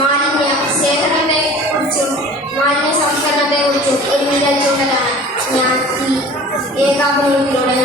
ಮಾಲಿನ್ಯ ಶೇಖರಣೆ ಕುರಿತು ಮಾಲಿನ್ಯ ಸಂಸ್ಕರಣೆ ಕುರಿತು ಎಂಜಿನಿಯರ್ ಚೂಡನ ಜ್ಞಾತಿ ಏಕಾಗ್ರತೆಯುಡನ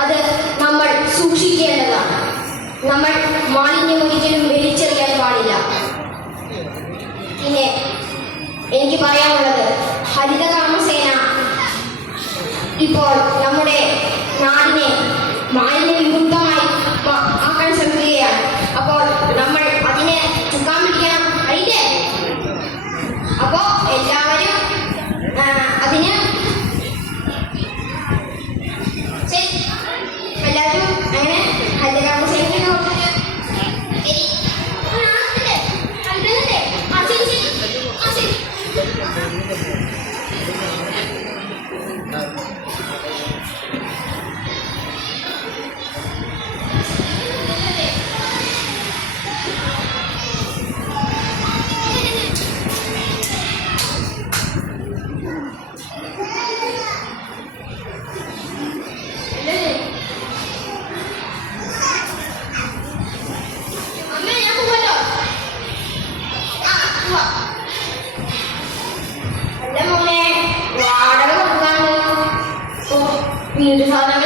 അത് നമ്മൾ സൂക്ഷിക്കേണ്ടതാണ്. നമ്മൾ മാലിന്യം ഒരിക്കലും വലിച്ചെറിയാൻ പാടില്ല. പിന്നെ എനിക്ക് പറയാനുള്ളത് ഹരിതകാമസേന ഇപ്പോൾ you to tell them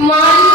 Marley.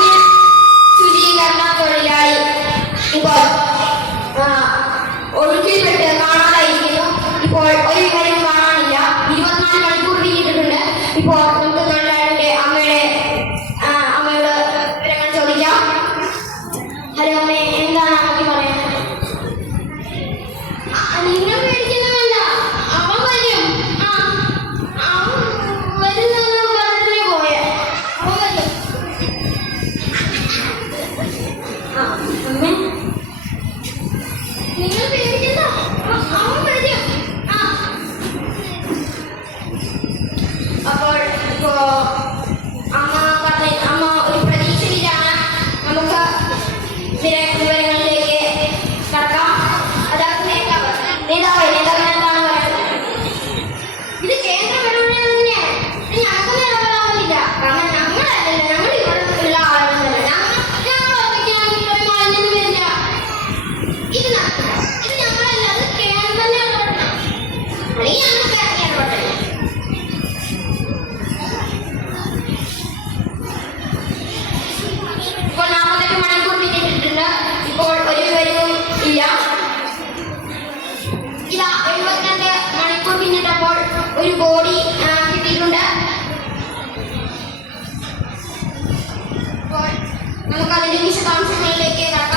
നമുക്ക് അതിന്റെ വിശദാംശങ്ങളിലേക്ക് കടക്കാം.